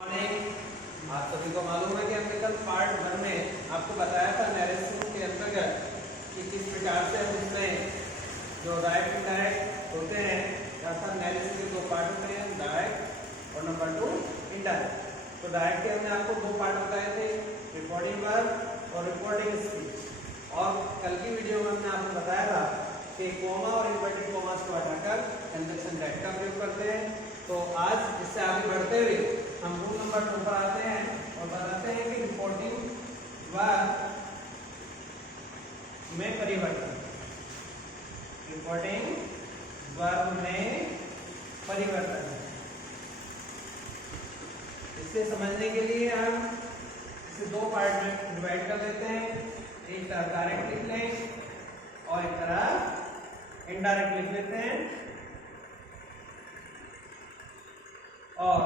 आप सभी को मालूम है कि हमने कल पार्ट 1 में आपको बताया था नैरेशन के अंतर्गत कि किस प्रकार से हम इसमें जो डायरेक्ट इनडायरेक्ट होते हैं, अर्थात नैरेशन के दो पार्ट होते हैं, डायरेक्ट और नंबर 2 इनडायरेक्ट। तो डायरेक्ट के हमने आपको दो पार्ट बताए थे, रिपोर्टिंग वर्ब और रिपोर्टिंग स्पीच। और कल की वीडियो में हमने आपको बताया था कि कोमा और इन्वर्टेड कोमास को हटाकर कंजंक्शन डायरेक्ट का प्रयोग करते हैं। तो आज इससे आगे बढ़ते हुए हम रूल नंबर 2 पर आते हैं और बताते हैं कि रिपोर्टिंग वर्ब में परिवर्तन। रिपोर्टिंग वर्ब में परिवर्तन, इसे समझने के लिए हम इसे दो पार्ट में डिवाइड कर लेते हैं। एक तरह डायरेक्ट लिख लें और एक तरह इनडायरेक्ट लिख लेते हैं। और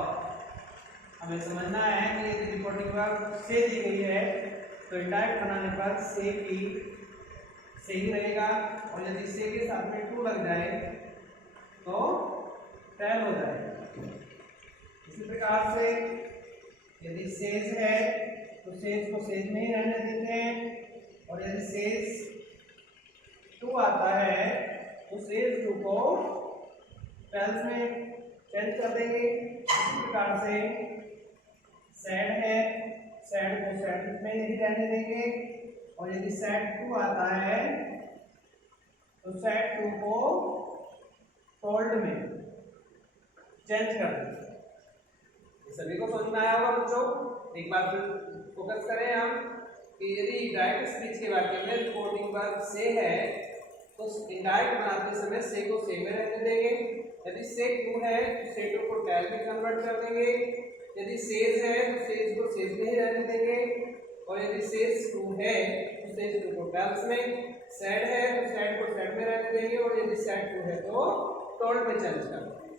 हमें समझना है कि यदि रिपोर्टिंग वर्ब से दी गई है तो इनडायरेक्ट बनाने पर से की से ही रहेगा, और यदि से के साथ में टू लग जाए तो टेल हो जाएगा। इसी प्रकार से यदि सेज है तो सेज को सेज में ही रहने देते हैं, और यदि सेज टू आता है तो सेज टू को टेल्स में चेंज कर देंगे। इसी प्रकार से सैड है, सैड को सैड में ही रहने देंगे, और यदि सैड टू आता है तो सैड टू को टोल्ड में चेंज कर देंगे। सभी को समझ में आया होगा बच्चों। एक बार फिर फोकस करें हम कि यदि डायरेक्ट स्पीच के वाक्य में रिपोर्टिंग वर्ब से है तो इनडायरेक्ट बनाते समय से को से में रहने देंगे। यदि से टू है तो से टू को टेल में कन्वर्ट कर देंगे। यदि सेज है तो सेज को सेज में ही रहने देंगे, और यदि सेज टू है तो सेज टू को टेल्स में, सैड है तो सैड को सैड में रहने देंगे, और यदि सैड टू है तो टोल्ड में चेंज कर देंगे।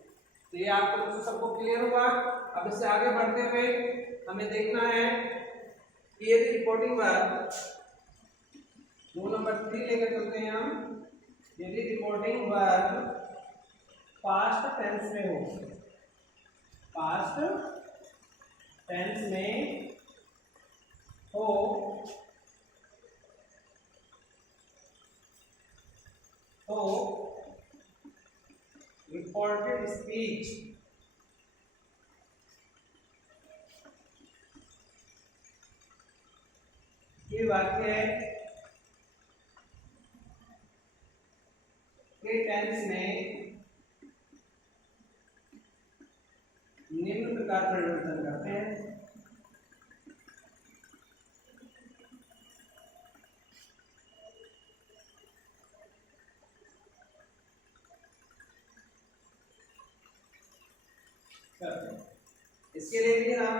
तो ये आपको तो सबको क्लियर होगा। अब इससे आगे बढ़ते हुए हमें देखना है कि यदि रिपोर्टिंग वर्ब रूल नंबर 3 लेकर चलते हैं हम। यदि रिपोर्टिंग वर्ब पास्ट टेंस में हो, पास्ट टेंस में हो तो रिपोर्टेड स्पीच के वाक्य के टेंस में निम्न प्रकार परिवर्तन करते हैं। इसके लिए भी हम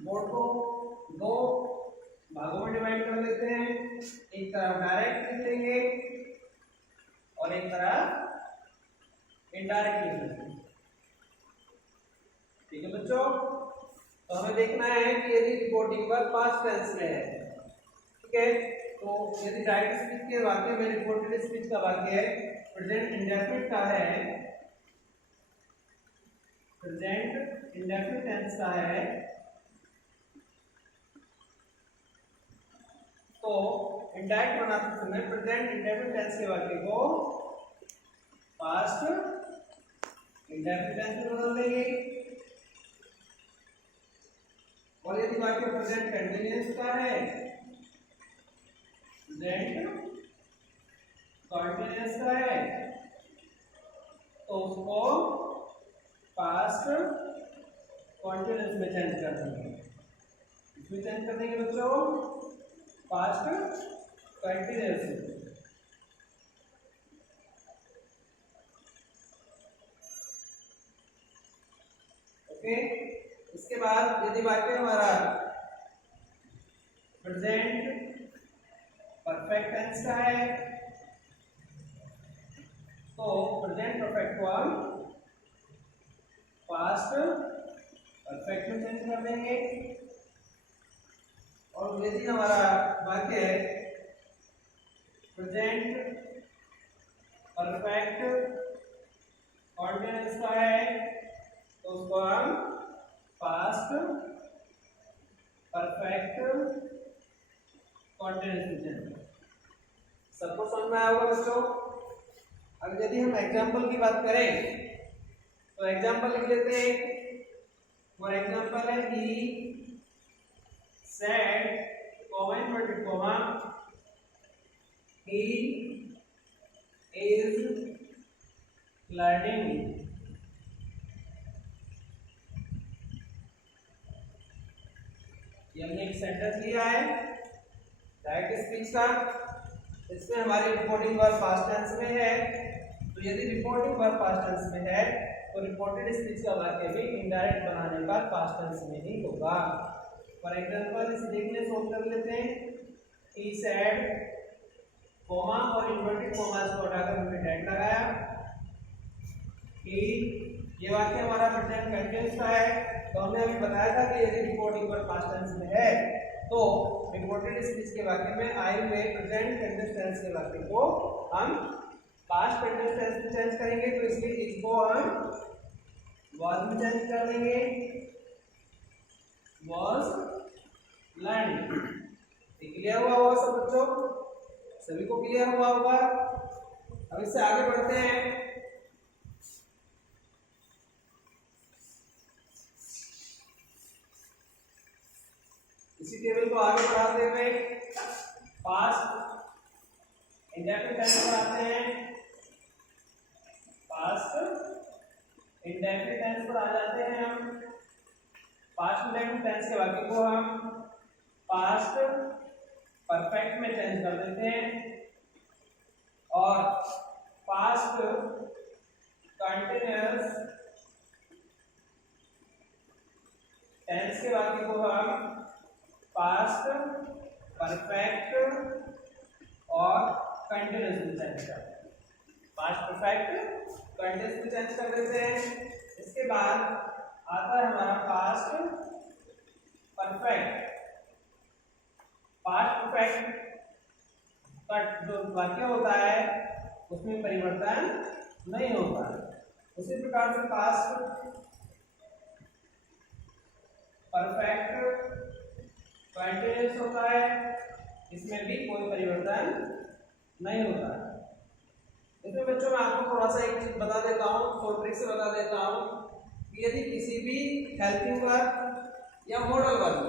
बोर्ड को दो भागों में डिवाइड कर लेते हैं। एक तरफ डायरेक्ट लिख लेंगे और एक तरफ इनडायरेक्ट लिख लेंगे। ठीक है बच्चों। तो हमें देखना है कि यदि रिपोर्टिंग वर्ब पास्ट टेंस में है, ठीक है, तो यदि डायरेक्ट स्पीच के वाक्य में रिपोर्टेड स्पीच का वाक्य प्रेजेंट इंडेफिनिट का है, प्रेजेंट इंडेफिनिट टेंस का है, तो इनडायरेक्ट बनाते समय प्रेजेंट इंडेफिनिट टेंस के वाक्य को पास्ट इंडेफिनिट टेंस में बदल देंगे। और यदि वाक्य प्रेजेंट कंटीन्यूअस का है, प्रेजेंट कंटीन्यूअस का है, तो उसको पास्ट कंटीन्यूअस में चेंज कर देंगे। इसमें चेंज कर देंगे बच्चों पास्ट कंटीन्यूअस। ओके। इसके बाद यदि वाक्य हमारा प्रेजेंट परफेक्ट टेंस का है तो present perfect form past perfect में चेंज कर देंगे। और यदि हमारा वाक्य प्रेजेंट परफेक्ट कॉन्टिन्यूअस का है तो उसको हम पास्ट परफेक्ट कॉन्टिन्यूस टेंस। सबको समझ में आया होगा बच्चों। अब यदि हम एग्जाम्पल की बात करें तो एग्जाम्पल लिख लेते हैं। फॉर एग्जाम्पल है he said comma inverted comma he is learning. ये हमने एक सेंटेंस लिया है डायरेक्ट स्पीच का। इसमें हमारी रिपोर्टिंग वर्ब पास्ट टेंस में है। तो यदि रिपोर्टिंग वर्ब पास्ट टेंस में है तो रिपोर्टेड स्पीच का वाक्य भी इनडायरेक्ट बनाने पर पास्ट टेंस में ही होगा। फॉर एग्जांपल इसे देखने सोल्व कर लेते हैं। ही सेड कॉमा और इन्वर्टेड कॉमा को हटाकर हमने डेट लगाया। ही ये वाक्य हमारा प्रेजेंट कंटीन्यूअस का है। तो हमने अभी बताया था कि यदि रिपोर्टिंग वर्ब पास्ट टेंस में है तो रिपोर्टेड स्पीच के वाक्य में आई में प्रेजेंट कंटीन्यूअस टेंस के वाक्य को हम पास्ट कंटीन्यूअस टेंस में चेंज करेंगे। तो इसलिए इसको हम वाज में चेंज कर देंगे, वाज लर्निंग। क्लियर हुआ होगा सब बच्चों? सभी को क्लियर हुआ होगा। अब इससे आगे बढ़ते हैं। इसी टेबल को आगे बढ़ाते हुए पास्ट इंडेफिनिट टेंस पर आते हैं। पास्ट इंडेफिनिट टेंस पर आ जाते हैं हम। पास्ट इंडेफिनिट टेंस के वाक्य को हम पास्ट परफेक्ट में चेंज कर देते हैं और पास्ट कंटीन्यूअस टेंस के वाक्य को हम पास्ट परफेक्ट और कंटीन्यूअस में चेंज कर देते हैं। पास्ट परफेक्ट कंटीन्यूअस में चेंज कर देते हैं। इसके बाद आता है हमारा पास्ट परफेक्ट। पास्ट परफेक्ट का जो वाक्य होता है उसमें परिवर्तन नहीं होता। उसी प्रकार से पास्ट परफेक्ट कंटीन्यूअस होता है, इसमें भी कोई परिवर्तन नहीं होता है। इसमें बच्चों मैं आपको थोड़ा सा एक चीज बता देता हूँ, थोड़ा ट्रिक से बता देता हूँ कि यदि किसी भी हेल्पिंग वर्ब या मॉडल वर्ब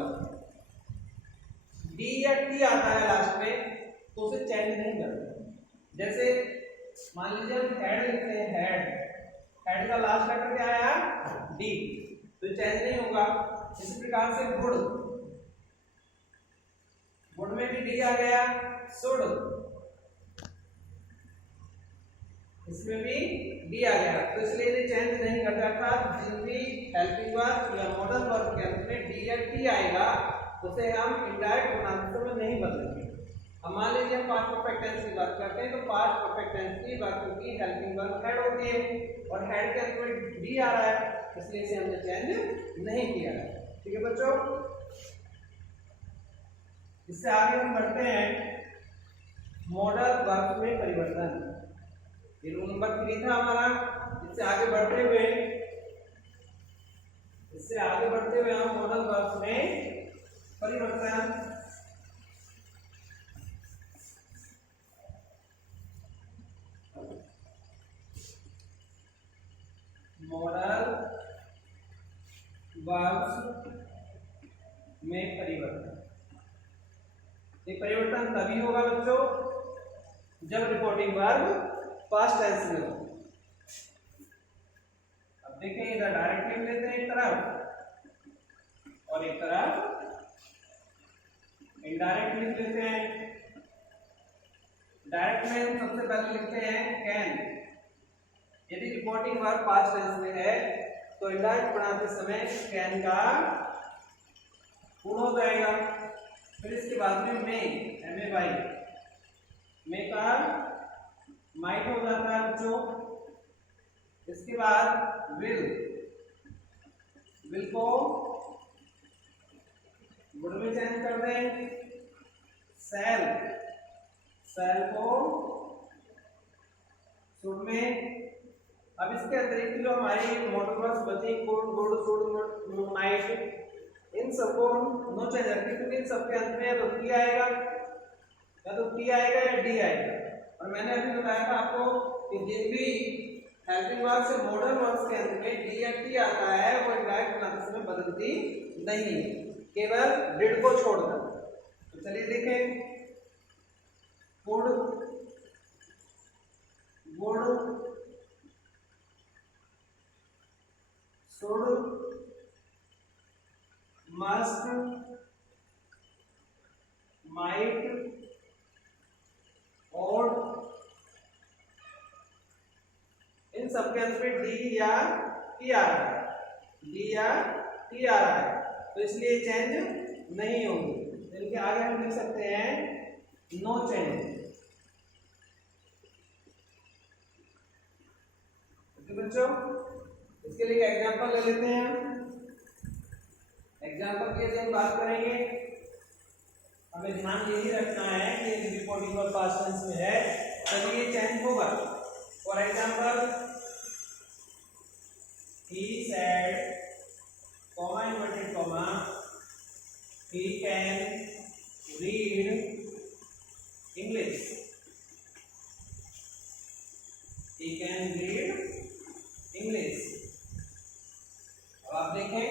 डी या टी आता है लास्ट में तो उसे चेंज नहीं करते। जैसे मान लीजिए हम हेड लिखते हैं, हेड का लास्ट लेटर क्या आया? डी, तो चेंज नहीं होगा। इसी प्रकार से गुड में भी डी आ गया, शुड इसमें भी डी आ गया, तो इसलिए इन्हें चेंज नहीं करता। अर्थात जिन भी हेल्पिंग वर्ब या मॉडल वर्ब के अंत में डी या टी आएगा उसे हम इनडायरेक्ट प्रोनाउंस में नहीं बदलेंगे। अब मान लीजिए हम पास्ट परफेक्ट टेंस की बात करते हैं तो पास्ट परफेक्ट टेंस की वाक्यों की हेल्पिंग वर्ब हेड होती है और हेड के अंत में डी आ रहा है, इसलिए इसे हमने चेंज नहीं किया है। ठीक है बच्चों, इससे आगे हम बढ़ते हैं मॉडल वर्ब में परिवर्तन। ये रूल नंबर 3 था हमारा। इससे आगे बढ़ते हुए हम मॉडल वर्ब में परिवर्तन। मॉडल वर्ब्स में परिवर्तन। ये परिवर्तन तभी होगा बच्चों जब रिपोर्टिंग वर्ब पास्ट टेंस में हो। अब देखें, इधर डायरेक्ट लिख लेते हैं एक तरफ और एक तरफ इनडायरेक्ट लिख लेते हैं। डायरेक्ट में हम सबसे पहले लिखते हैं कैन। यदि रिपोर्टिंग वर्ब पास्ट टेंस में है तो इनडायरेक्ट बनाते समय कैन का गुण हो जाएगा। फिर इसके बाद में मे, MAY, मे का माइट हो जाता है बच्चों। इसके बाद विल को गुड में चेंज कर दें। सेल को शुड में। अब इसके अतिरिक्त जो हमारी मोटर वर्ब्स बची कुड गुड शुड माइट, इन सबको हम नो चेंज रखेंगे क्योंकि इन सबके अंत में या तो टी आएगा या डी आएगा। और मैंने अभी बताया था आपको कि जिन भी हेल्पिंग वर्ब से मॉडर्न वर्ब्स के अंत में डी या टी आता है वो इंडायरेक्ट बनाते समय बदलती नहीं है, केवल डिड को छोड़कर। तो चलिए देखें, could good should must might और इन सबके अंत में डी या टी आ रहा है, तो इसलिए चेंज नहीं होगी। इनके आगे हम लिख सकते हैं नो चेंज। तो बच्चों इसके लिए एग्जांपल ले लेते हैं। एग्जांपल की यदि हम बात करेंगे, हमें ध्यान यही रखना है कि रिपोर्टिंग वर्ब पास्ट टेंस में है तभी ये चेंज होगा। For example, he said, comma inverted comma, he can read English. He can read English. अब आप देखें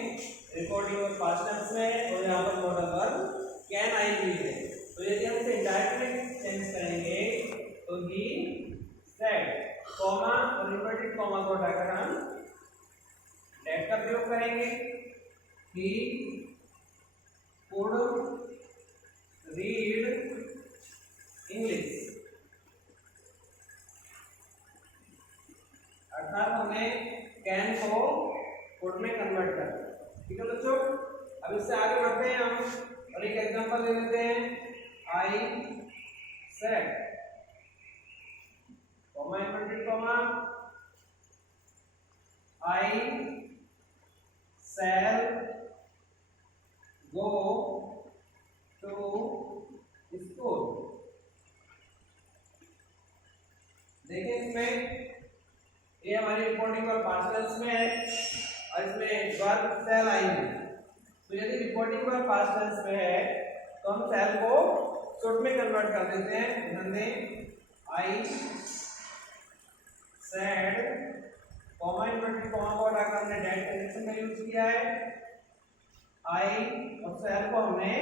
रिकॉर्डिंग वर्ब पास्ट टेंस में है और यहाँ पर modal verb can I read है। तो यदि हम इसे डायरेक्टली चेंज करेंगे तो ही सेड, कॉमा और इन्वर्टेड कॉमा को हटाकर हम डेट का प्रयोग करेंगे। ही कुड रीड इंग्लिश, अर्थात हमने कैन को कुड में कन्वर्ट कर दिया। ठीक है बच्चों, अब इससे आगे बढ़ते हैं हम और एक एग्जांपल ले लेते हैं। I said, comma inverted comma, I shall go to school। देखिए इसमें ये हमारी रिपोर्टिंग वर्ब पास्ट टेंस में है और इसमें वर्ब shall आई है। तो यदि रिपोर्टिंग वर्ब पास्ट टेंस में है तो हम shall को शुड में कन्वर्ट कर देते हैं। ध्यान दें, आई said, कॉमा इन्वर्टेड कॉमा को हटाकर हमने डेट कंडीशन का यूज किया है। आई और सेल को हमने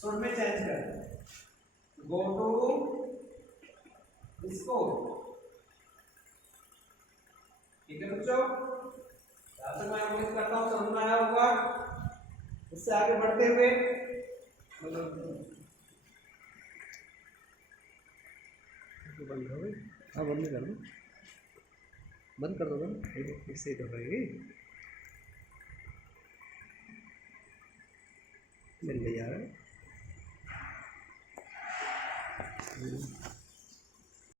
शुड में चेंज कर दिया। Go to school. ठीक है बच्चों, यहाँ तक मैं उम्मीद करता हूँ समझ में आया होगा। इससे आगे बढ़ते हुए बंद हो गई, हाँ बंद कर दो, बंद कर दो बंद, इससे तो होगी। चल यार